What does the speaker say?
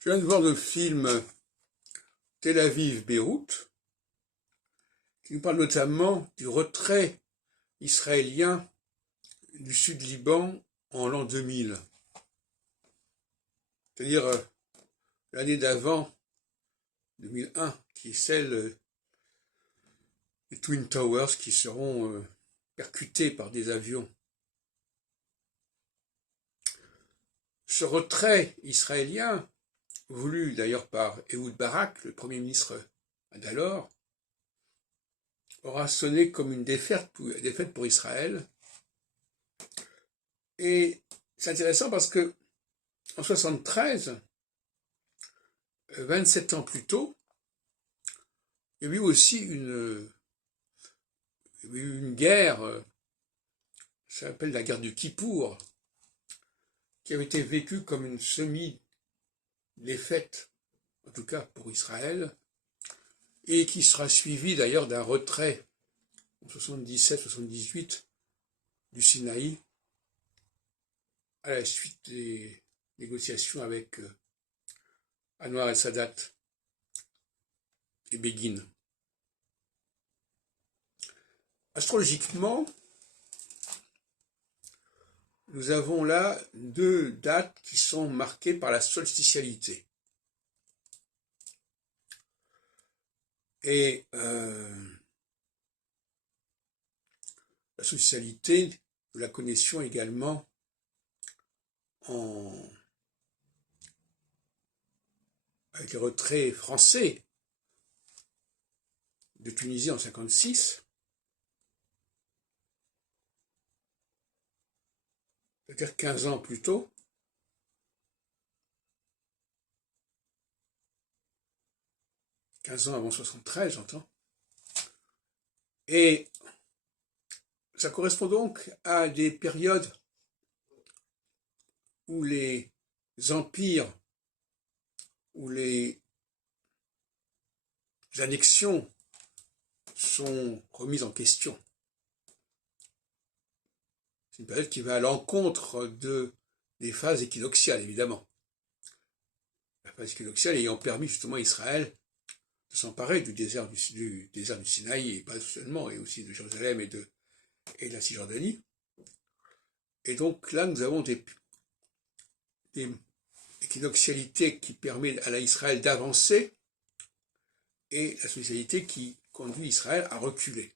Je viens de voir le film Tel Aviv-Beyrouth, qui nous parle notamment du retrait israélien du Sud-Liban en l'an 2000. C'est-à-dire l'année d'avant, 2001, qui est celle des Twin Towers qui seront percutés par des avions. Ce retrait israélien, voulu d'ailleurs par Ehud Barak, le Premier ministre d'alors, aura sonné comme une défaite pour Israël. Et c'est intéressant parce que en 1973, 27 ans plus tôt, il y a eu aussi une guerre, ça s'appelle la guerre du Kippour, qui avait été vécue comme une semi-défaite, en tout cas pour Israël, et qui sera suivie d'ailleurs d'un retrait en 77-78 du Sinaï à la suite des négociations avec Anwar el-Sadat et Begin. Astrologiquement, nous avons là deux dates qui sont marquées par la solsticialité. Et la solsticialité, nous la connaissions également avec le retrait français de Tunisie en 1956, c'est-à-dire 15 ans plus tôt, « 15 ans avant 73, j'entends. Et ça correspond donc à des périodes où les empires, où les annexions sont remises en question. C'est une période qui va à l'encontre des phases équinoxiales, évidemment. La phase équinoxiale ayant permis justement à Israël de s'emparer du désert du Sinaï, et pas seulement, et aussi de Jérusalem et de la Cisjordanie. Et donc là, nous avons des équinoxialités qui permettent à Israël d'avancer, et la solsticialité qui conduit Israël à reculer.